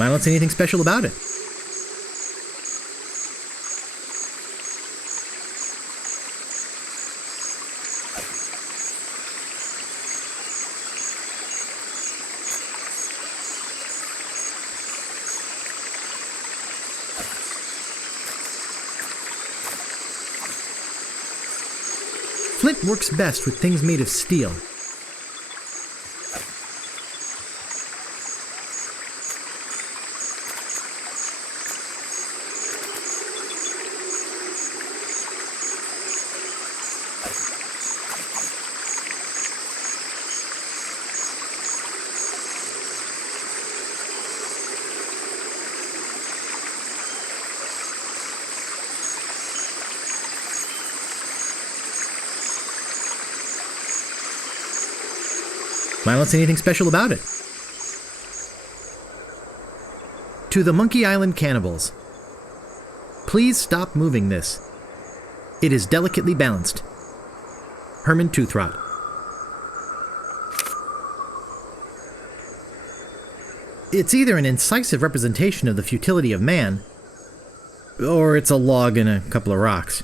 I don't see anything special about it. Flint works best with things made of steel. I don't see anything special about it. To the Monkey Island cannibals. Please stop moving this. It is delicately balanced. Herman Toothrot. It's either an incisive representation of the futility of man, or it's a log and a couple of rocks.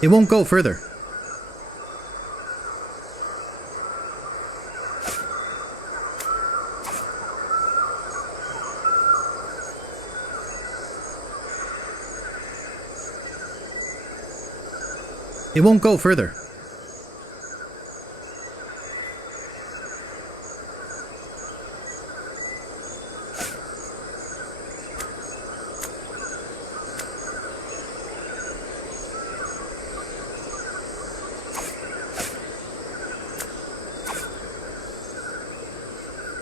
It won't go further. It won't go further.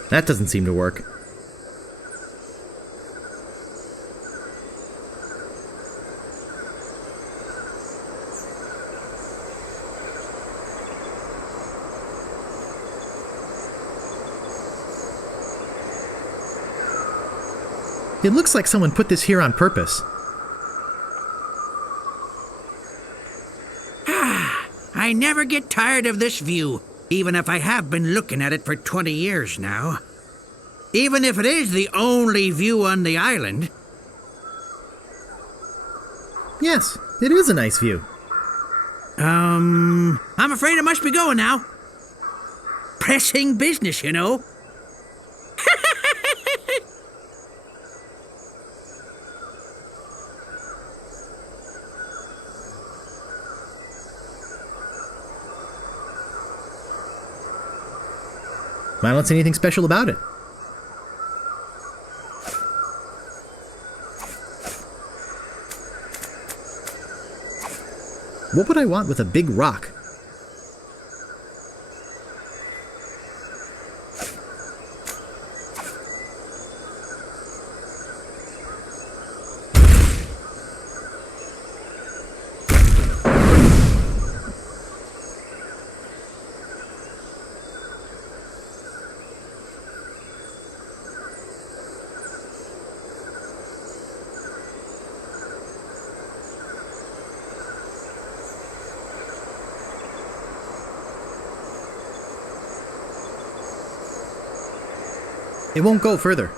That doesn't seem to work. It looks like someone put this here on purpose. I never get tired of this view, even if I have been looking at it for 20 years now. Even if it is the only view on the island. Yes, it is a nice view. I'm afraid I must be going now. Pressing business, you know. I don't see anything special about it. What would I want with a big rock? It won't go further.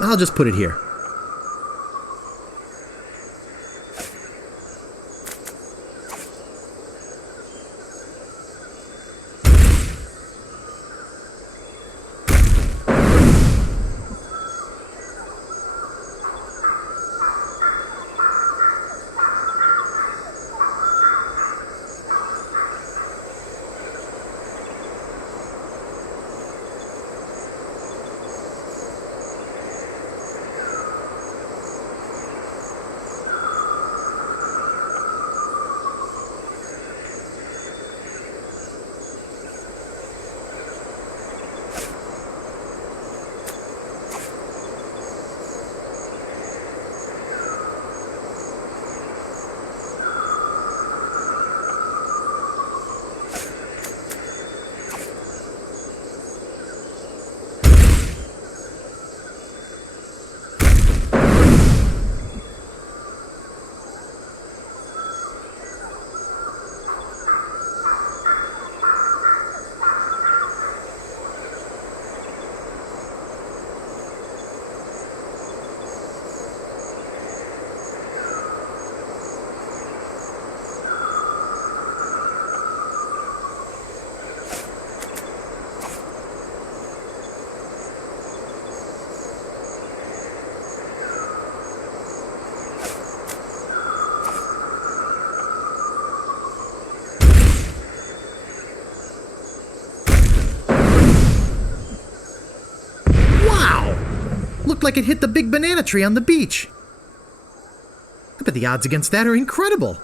I'll just put it here. looked like it hit the big banana tree on the beach. I bet the odds against that are incredible.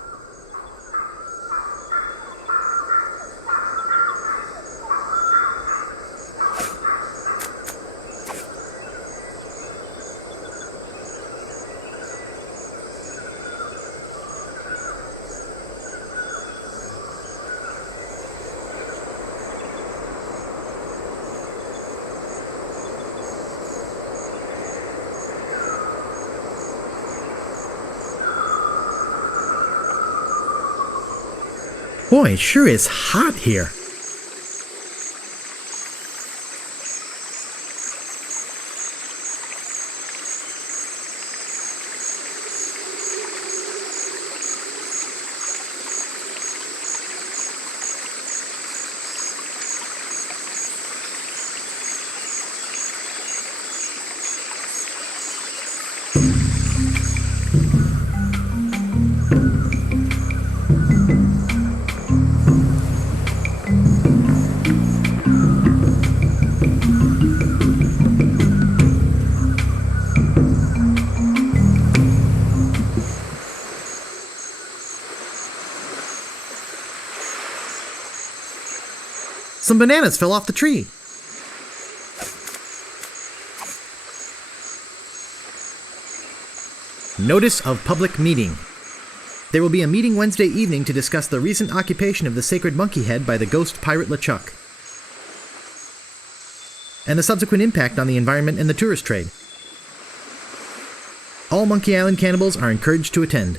Boy, it sure is hot here. Some bananas fell off the tree. Notice of public meeting. There will be a meeting Wednesday evening to discuss the recent occupation of the sacred monkey head by the ghost pirate LeChuck, and the subsequent impact on the environment and the tourist trade. All Monkey Island cannibals are encouraged to attend.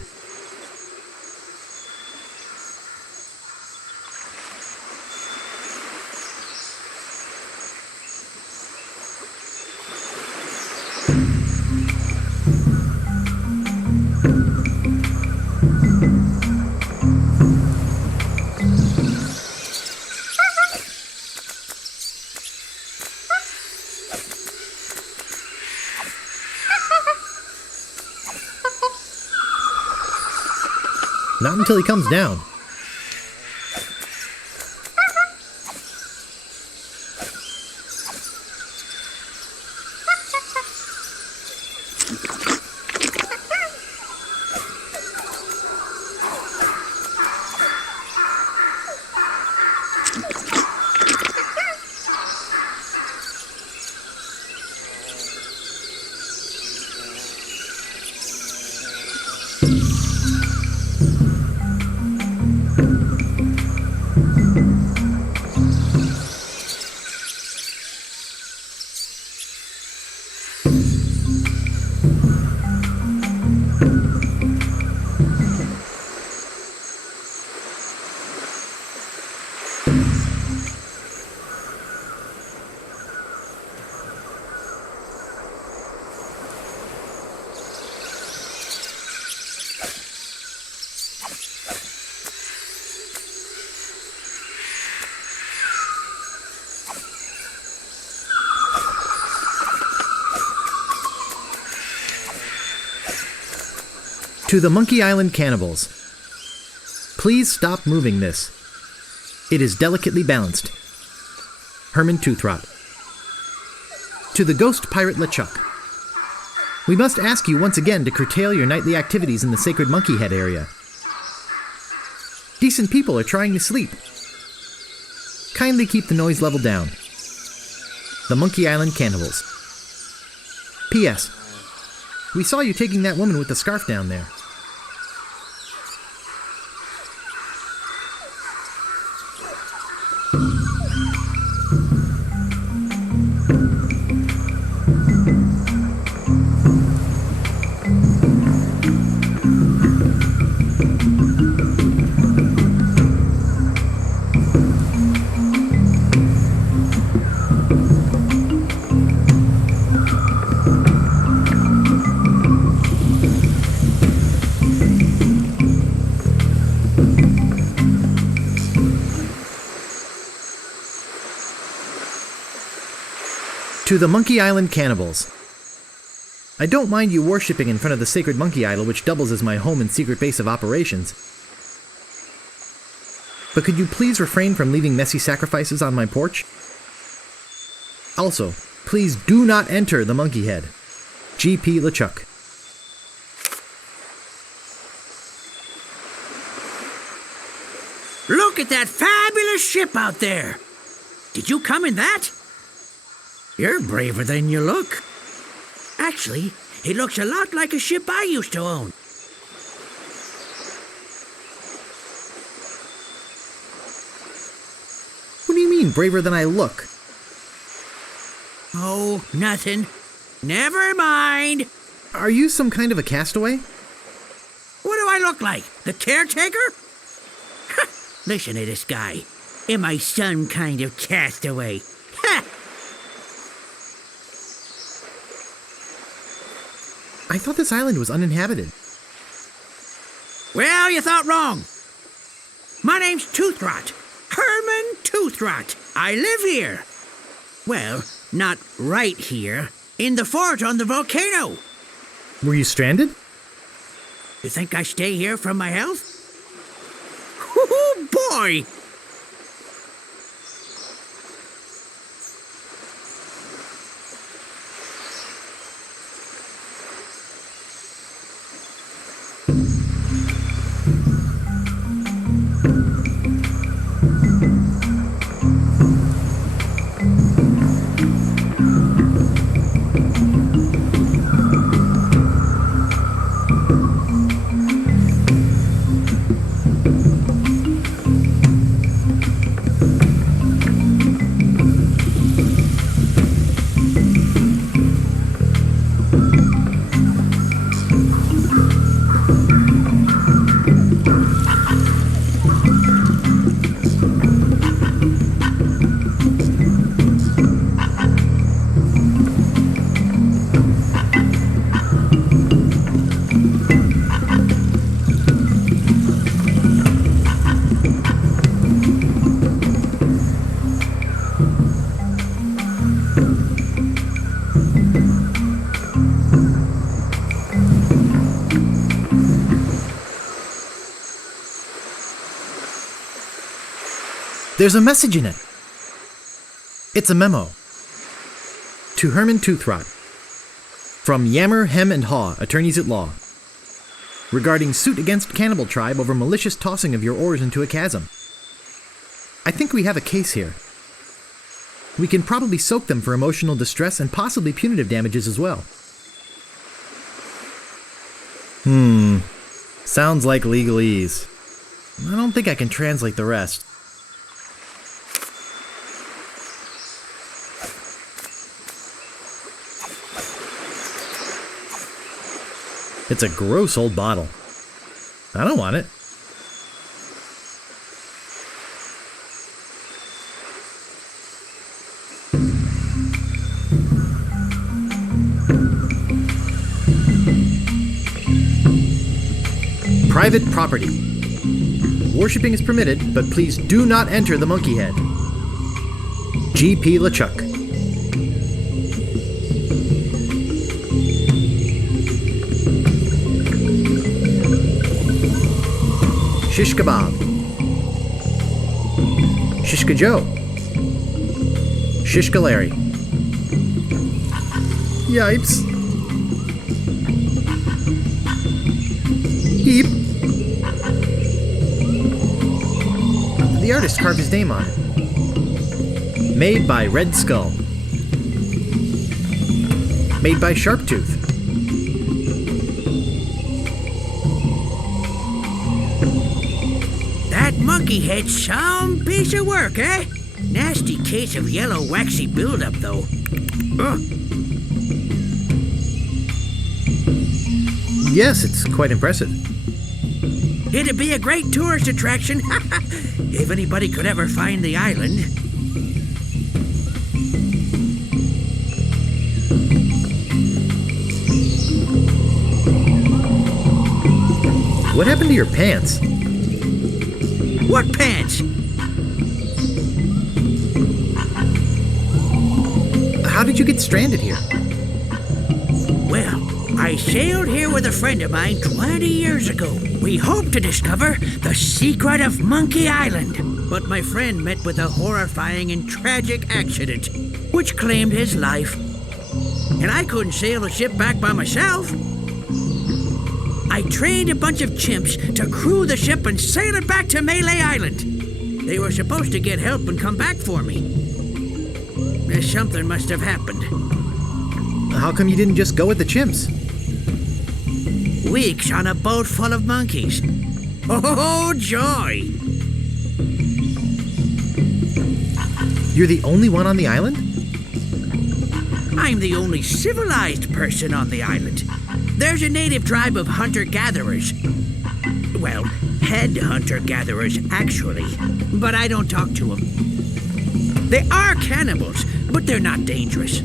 Not until he comes down. To the Monkey Island cannibals, please stop moving this. It is delicately balanced. Herman Toothrot. To the ghost pirate LeChuck, we must ask you once again to curtail your nightly activities in the sacred monkey head area. Decent people are trying to sleep. Kindly keep the noise level down. The Monkey Island cannibals. P.S. We saw you taking that woman with the scarf down there. To the Monkey Island cannibals, I don't mind you worshipping in front of the sacred monkey idol which doubles as my home and secret base of operations. But could you please refrain from leaving messy sacrifices on my porch? Also, please do not enter the monkey head. G.P. LeChuck. Look at that fabulous ship out there. Did you come in that? You're braver than you look. Actually, it looks a lot like a ship I used to own. What do you mean, braver than I look? Oh, nothing. Never mind. Are you some kind of a castaway? What do I look like? The caretaker? Listen to this guy. Am I some kind of castaway? Ha! I thought this island was uninhabited. Well, you thought wrong. My name's Toothrot. Herman Toothrot. I live here. Well, not right here. In the fort on the volcano. Were you stranded? You think I stay here from my health? Oh, boy! There's a message in it. It's a memo. To Herman Toothrot. From Yammer, Hem, and Haw, attorneys at law. Regarding suit against cannibal tribe over malicious tossing of your oars into a chasm. I think we have a case here. We can probably soak them for emotional distress and possibly punitive damages as well. Sounds like legalese. I don't think I can translate the rest. It's a gross old bottle. I don't want it. Private property. Worshipping is permitted, but please do not enter the monkey head. G.P. LeChuck. Shish kebab. Shishka Joe. Shishka Larry. Yipes. Heap. The artist carved his name on it. Made by Red Skull. Made by Sharptooth. That monkey head's some piece of work, eh? Nasty case of yellow waxy buildup, though. Ugh. Yes, it's quite impressive. It'd be a great tourist attraction if anybody could ever find the island. What happened to your pants? What pants? How did you get stranded here? Well, I sailed here with a friend of mine 20 years ago. We hoped to discover the secret of Monkey Island, but my friend met with a horrifying and tragic accident, which claimed his life. and I couldn't sail the ship back by myself. I trained a bunch of chimps to crew the ship and sail it back to Malay Island. They were supposed to get help and come back for me. Something must have happened. How come you didn't just go with the chimps? Weeks on a boat full of monkeys. Oh, joy! You're the only one on the island? I'm the only civilized person on the island. There's a native tribe of hunter-gatherers. Well, head hunter-gatherers, actually. But I don't talk to them. They are cannibals, but they're not dangerous.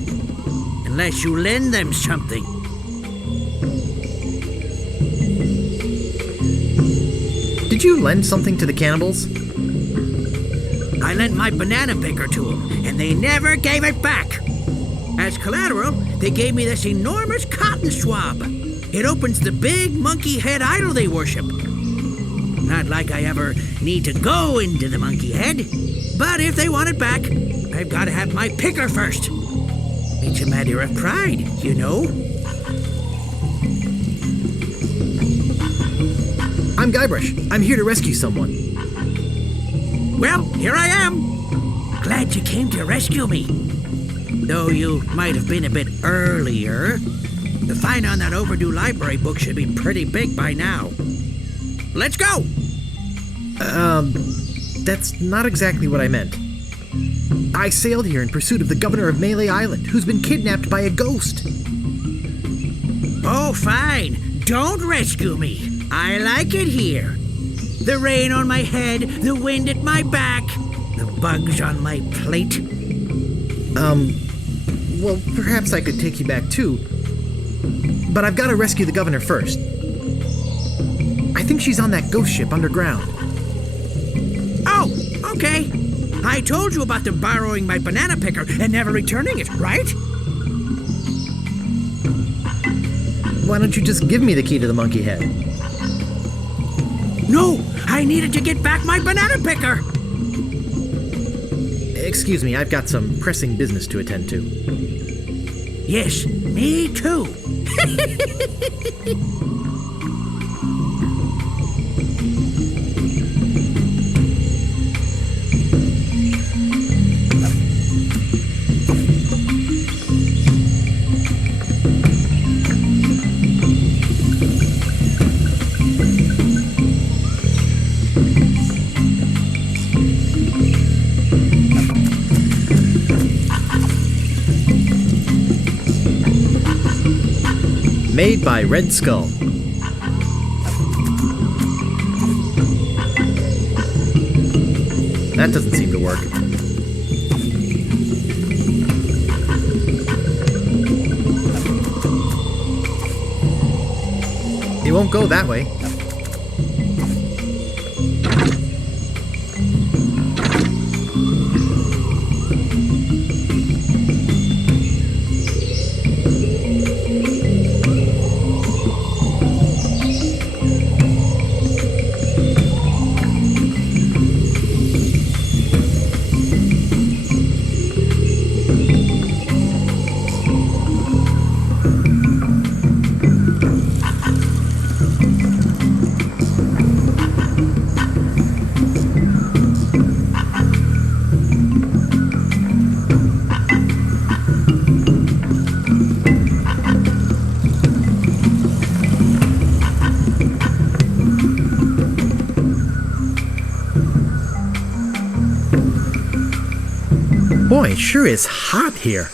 Unless you lend them something. Did you lend something to the cannibals? I lent my banana picker to them, and they never gave it back. As collateral, they gave me this enormous cotton swab. It opens the big monkey head idol they worship. Not like I ever need to go into the monkey head, but if they want it back, I've got to have my picker first. It's a matter of pride, you know. I'm Guybrush. I'm here to rescue someone. Well, here I am. Glad you came to rescue me. Though you might have been a bit earlier. The fine on that overdue library book should be pretty big by now. Let's go! That's not exactly what I meant. I sailed here in pursuit of the governor of Malay Island, who's been kidnapped by a ghost. Oh, fine. Don't rescue me. I like it here. The rain on my head, the wind at my back, the bugs on my plate. Well, perhaps I could take you back too. But I've got to rescue the governor first. I think she's on that ghost ship underground. Oh, okay. I told you about them borrowing my banana picker and never returning it, right? Why don't you just give me the key to the monkey head? No, I needed to get back my banana picker. Excuse me, I've got some pressing business to attend to. Yes, me too. Made by Red Skull. That doesn't seem to work. It won't go that way. Boy, it sure is hot here.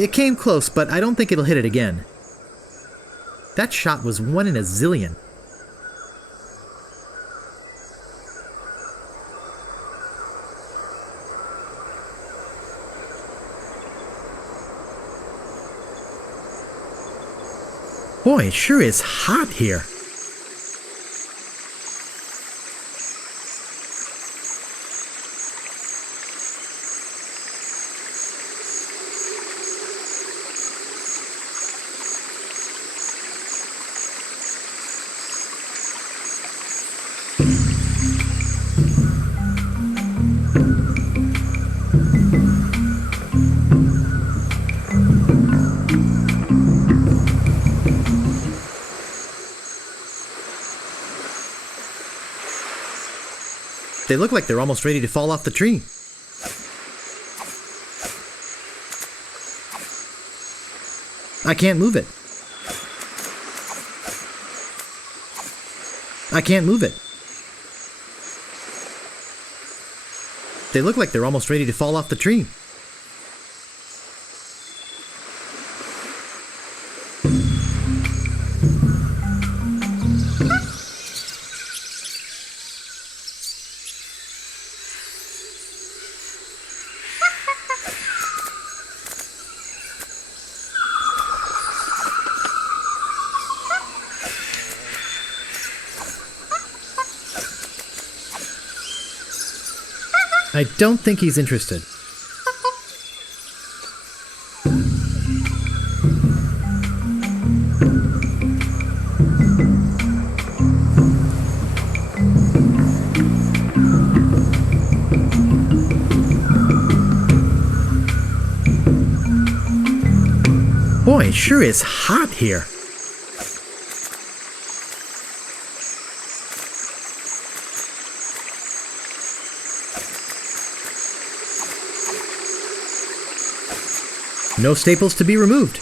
It came close, but I don't think it'll hit it again. That shot was 1 in a zillion. Boy, it sure is hot here. They look like they're almost ready to fall off the tree. I can't move it. I can't move it. They look like they're almost ready to fall off the tree. I don't think he's interested. Boy, it sure is hot here. No staples to be removed.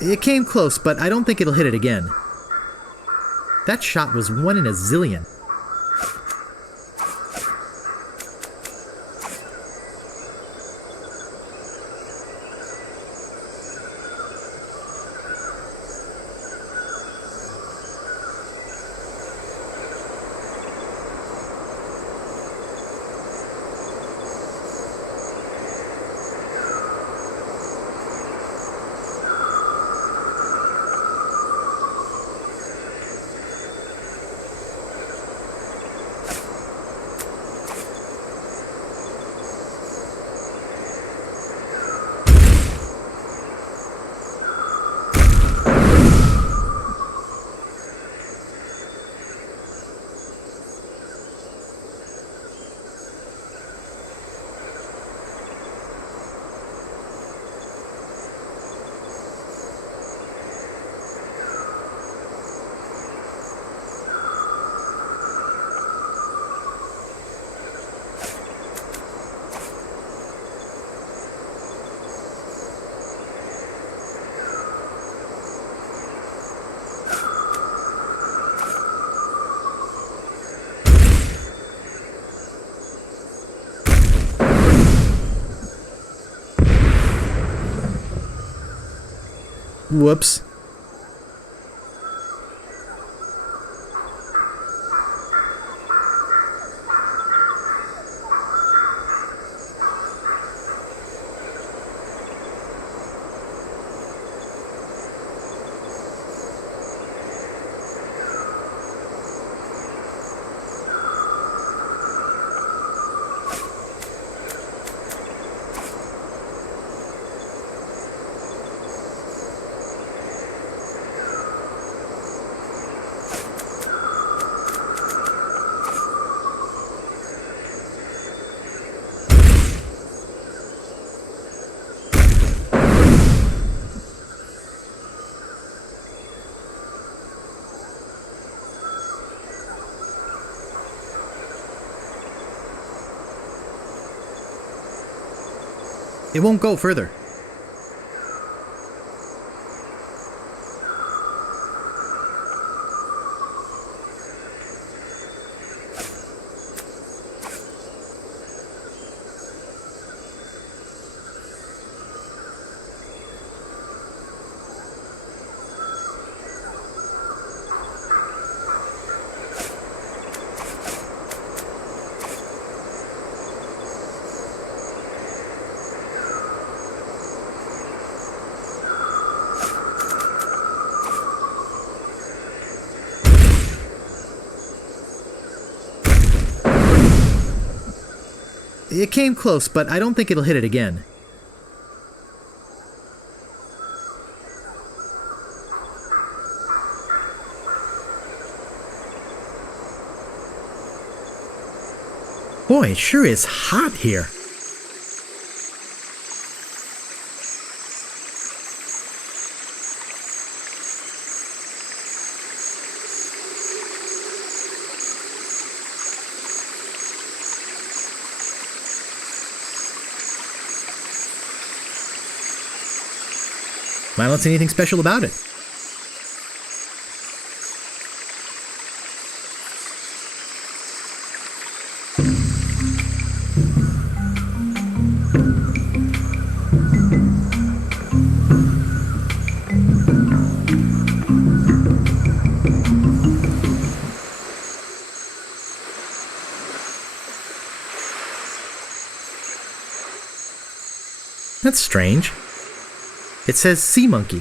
It came close, but I don't think it'll hit it again. That shot was 1 in a zillion. Whoops. It won't go further. It came close, but I don't think it'll hit it again. Boy, it sure is hot here. I don't see anything special about it. That's strange. It says sea monkey.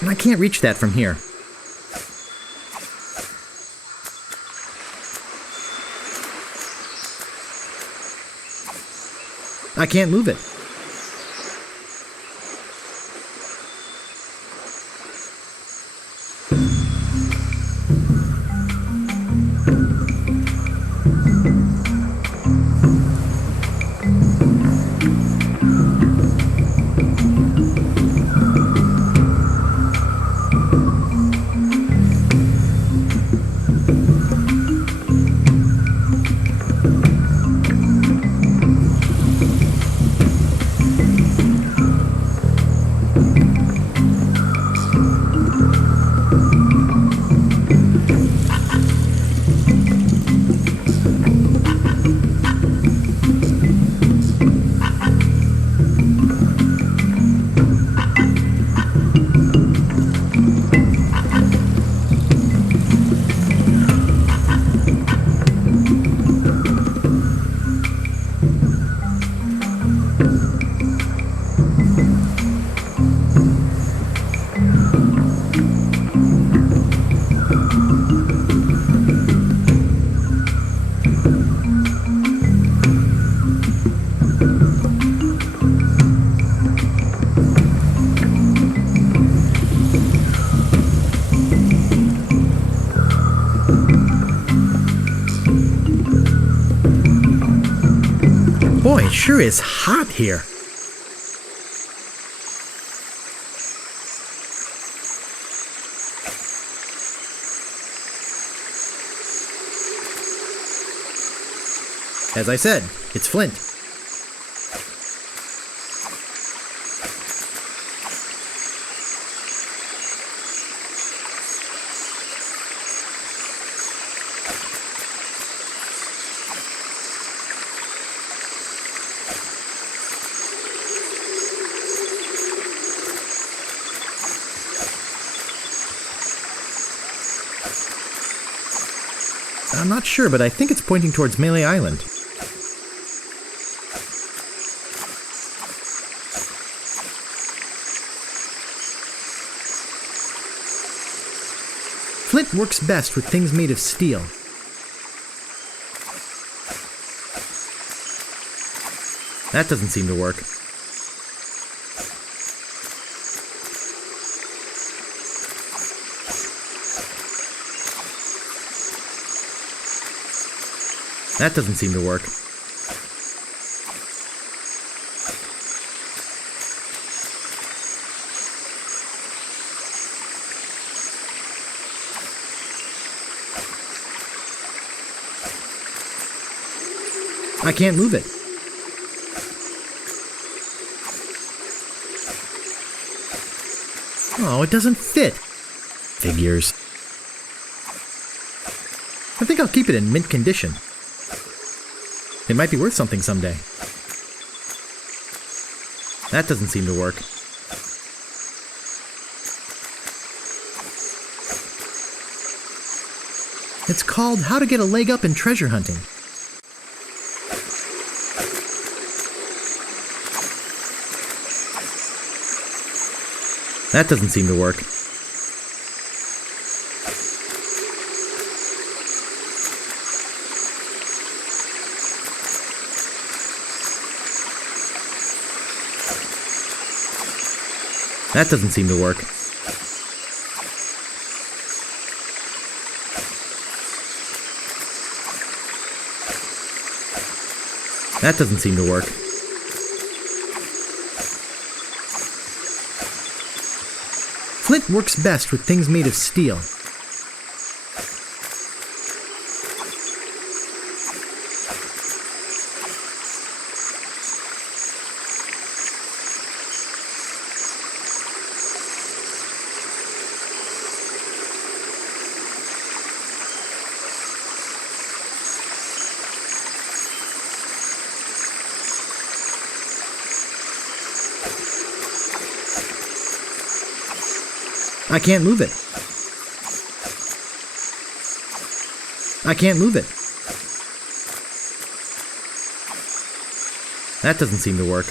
And I can't reach that from here. I can't move it. Boy, it sure is hot here. As I said, it's flint. I'm not sure, but I think it's pointing towards Melee Island. Flint works best with things made of steel. That doesn't seem to work. That doesn't seem to work. I can't move it. Oh, it doesn't fit. Figures. I think I'll keep it in mint condition. It might be worth something someday. That doesn't seem to work. It's called How to Get a Leg Up in Treasure Hunting. That doesn't seem to work. That doesn't seem to work. That doesn't seem to work. Flint works best with things made of steel. I can't move it. I can't move it. That doesn't seem to work.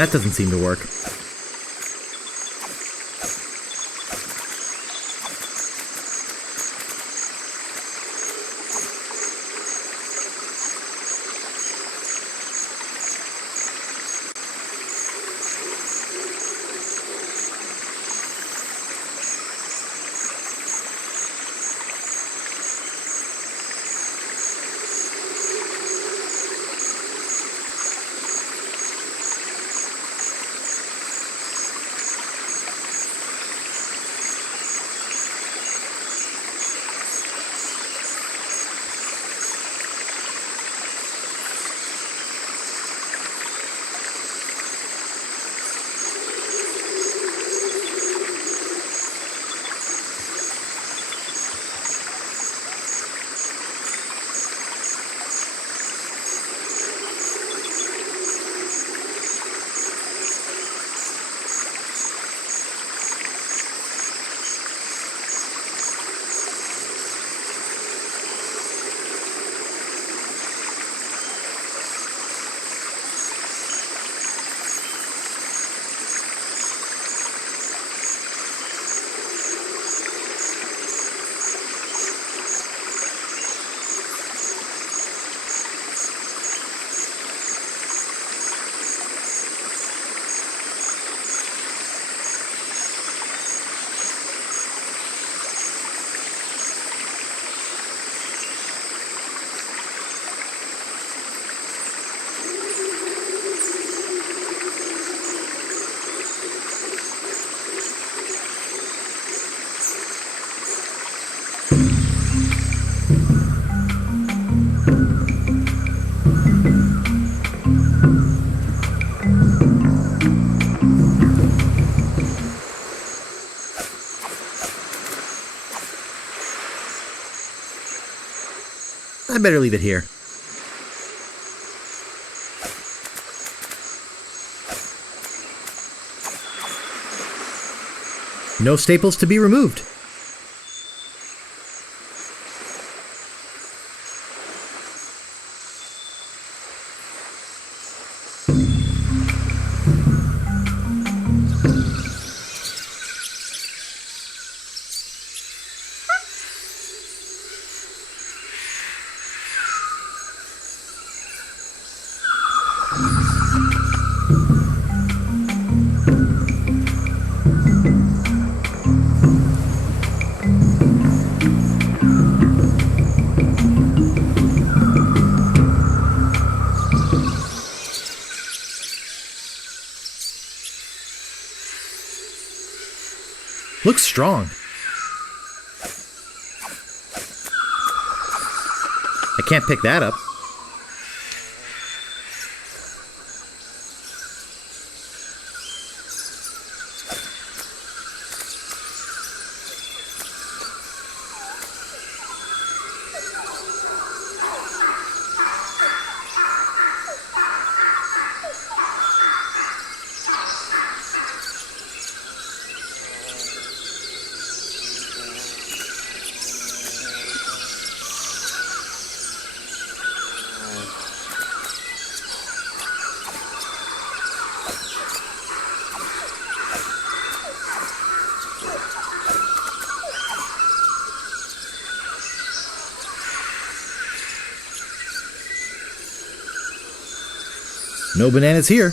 That doesn't seem to work. better leave it here. No staples to be removed. Looks strong. I can't pick that up. No bananas here.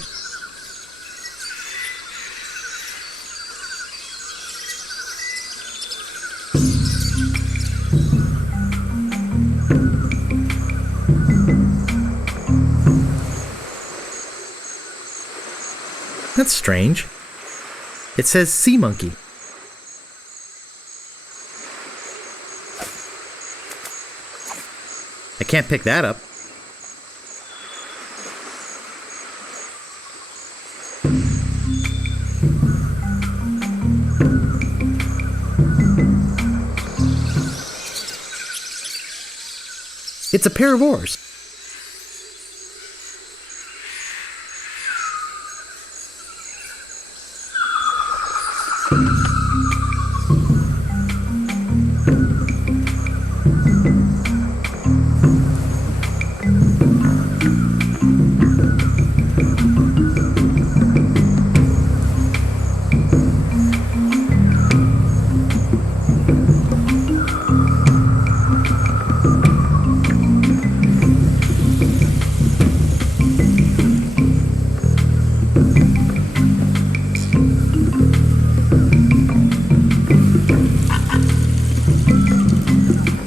That's strange. It says sea monkey. I can't pick that up. It's a pair of oars.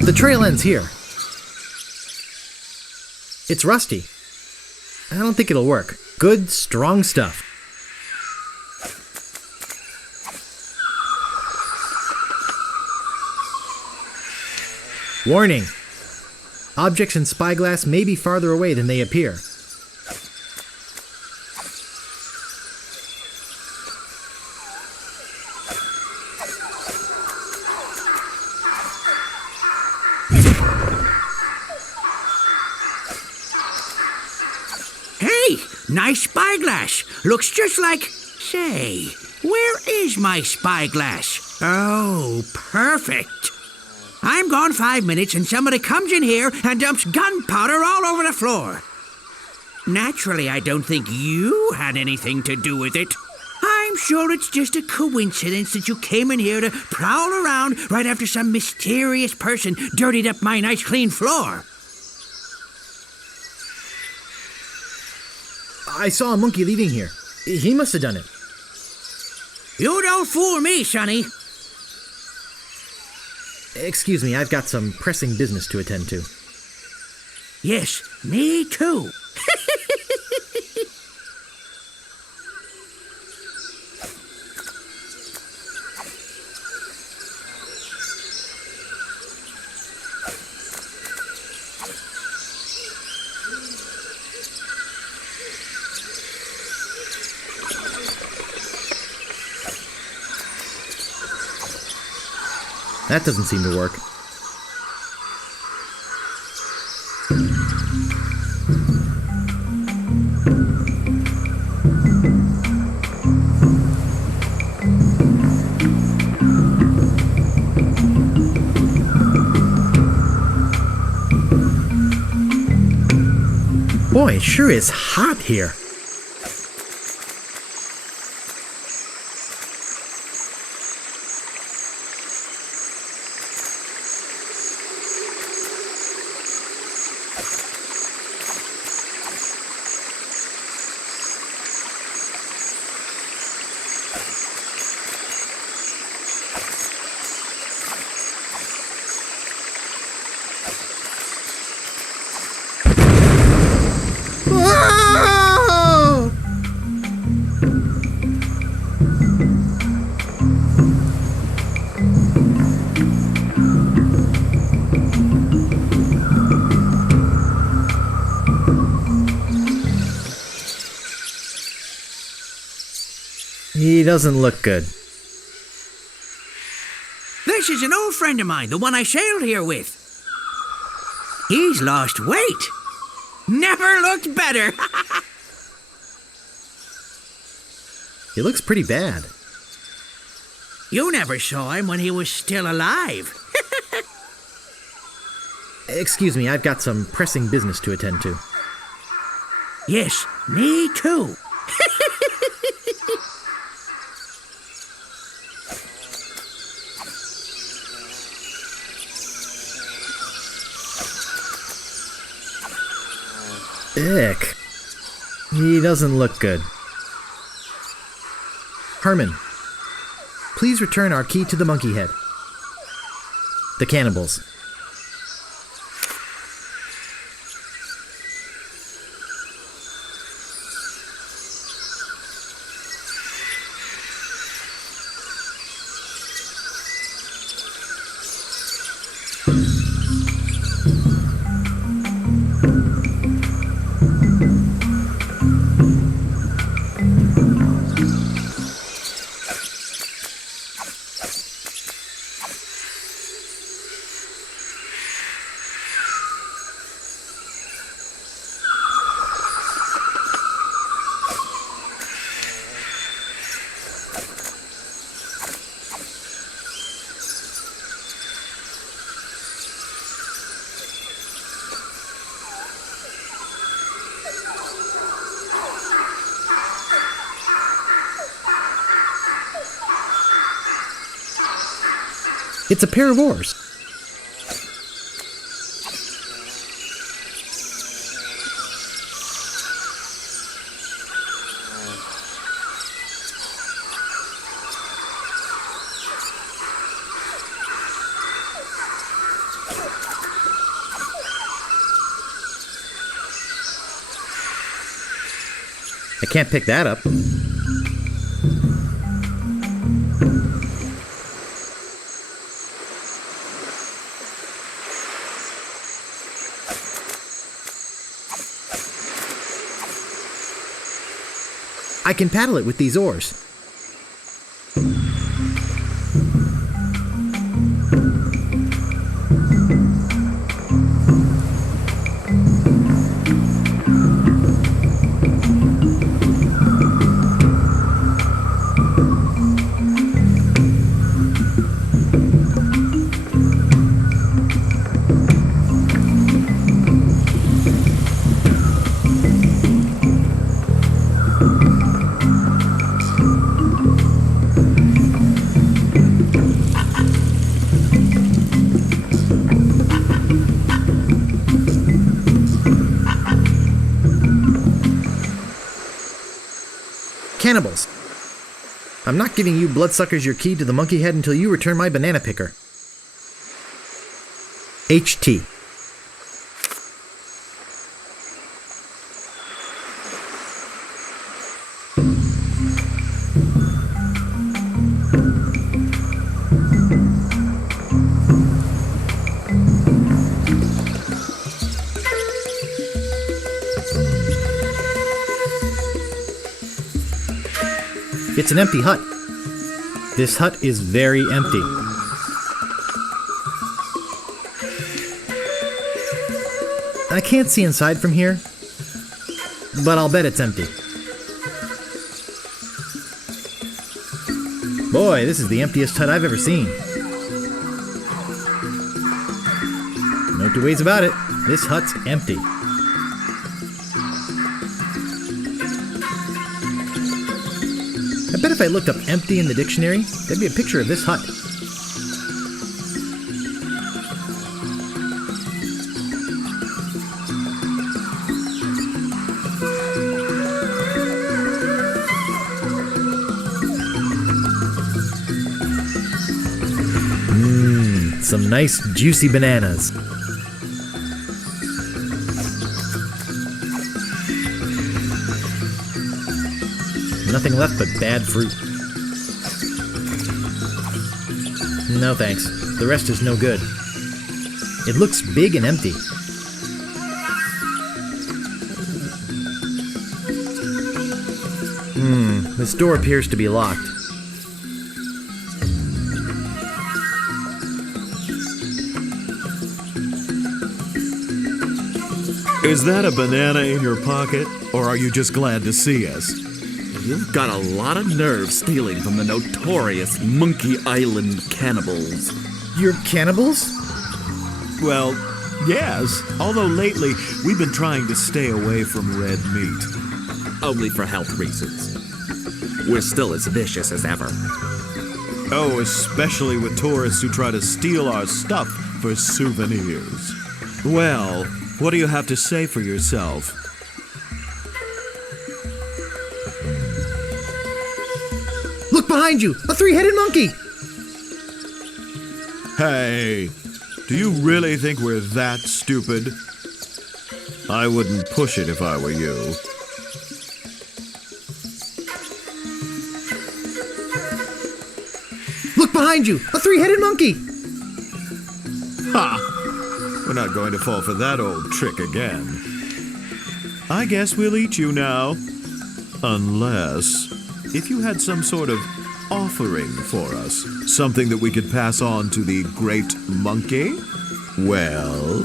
The trail ends here. It's rusty. I don't think it'll work. Good, strong stuff. Warning! Objects in spyglass may be farther away than they appear. Nice spyglass. Looks just like... Say, where is my spyglass? Oh, perfect. I'm gone 5 minutes and somebody comes in here and dumps gunpowder all over the floor. Naturally, I don't think you had anything to do with it. I'm sure it's just a coincidence that you came in here to prowl around right after some mysterious person dirtied up my nice clean floor. I saw a monkey leaving here. He must have done it. You don't fool me, Sonny. Excuse me, I've got some pressing business to attend to. Yes, me too. That doesn't seem to work. Boy, it sure is hot here. Whoa! He doesn't look good. This is an old friend of mine, the one I sailed here with. He's lost weight. Never looked better. He looks pretty bad. You never saw him when he was still alive. Excuse me, I've got some pressing business to attend to. Yes, me too. Ick. He doesn't look good. Herman, please return our key to the monkey head. The cannibals. It's a pair of oars. I can't pick that up. I can paddle it with these oars. Cannibals. I'm not giving you bloodsuckers your key to the monkey head until you return my banana picker. HT. It's an empty hut. This hut is very empty. I can't see inside from here, but I'll bet it's empty. Boy, this is the emptiest hut I've ever seen. No two ways about it. This hut's empty. bet if I looked up empty in the dictionary, there'd be a picture of this hut. Some nice juicy bananas. Nothing left but bad fruit. No thanks. The rest is no good. It looks big and empty. This door appears to be locked. Is that a banana in your pocket, or are you just glad to see us? You've got a lot of nerve stealing from the notorious Monkey Island cannibals. You're cannibals? Well, yes, although lately we've been trying to stay away from red meat. Only for health reasons. We're still as vicious as ever. Oh, especially with tourists who try to steal our stuff for souvenirs. Well, what do you have to say for yourself? Look behind you! A three-headed monkey! Hey, do you really think we're that stupid? I wouldn't push it if I were you. Look behind you! A three-headed monkey! Ha! We're not going to fall for that old trick again. I guess we'll eat you now. Unless, if you had some sort of offering for us, something that we could pass on to the great monkey, well...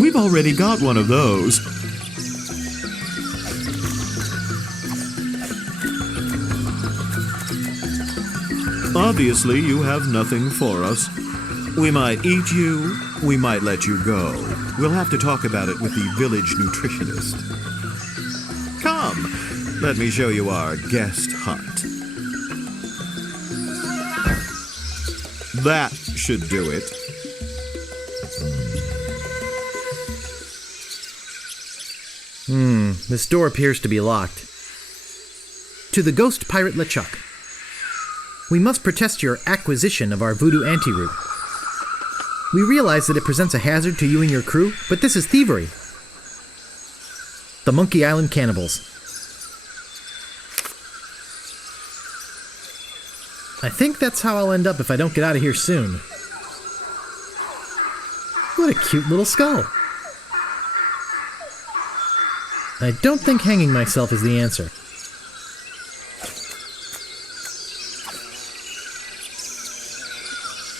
We've already got one of those. Obviously, you have nothing for us. We might eat you, we might let you go. We'll have to talk about it with the village nutritionist. Come, let me show you our guest hut. That should do it. This door appears to be locked. To the ghost pirate LeChuck. We must protest your acquisition of our voodoo antiroot. We realize that it presents a hazard to you and your crew, but this is thievery. The Monkey Island Cannibals. I think that's how I'll end up if I don't get out of here soon. What a cute little skull. I don't think hanging myself is the answer.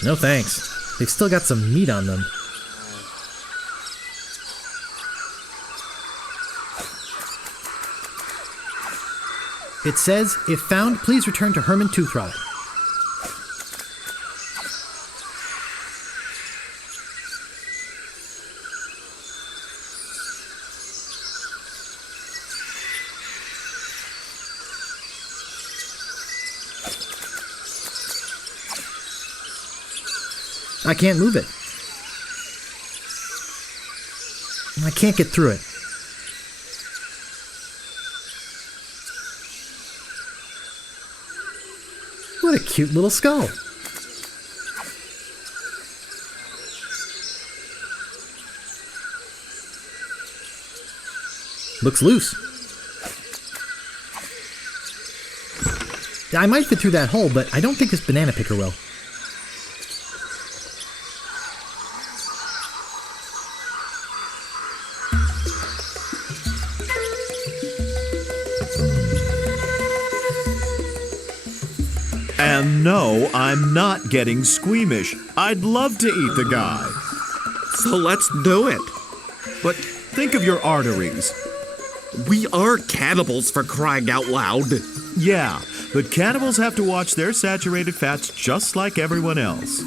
No thanks. They've still got some meat on them. It says, if found, please return to Herman Toothrot. I can't move it. I can't get through it. What a cute little skull. Looks loose. I might fit through that hole, but I don't think this banana picker will. And no, I'm not getting squeamish. I'd love to eat the guy. So let's do it. But think of your arteries. We are cannibals, for crying out loud. Yeah, but cannibals have to watch their saturated fats just like everyone else.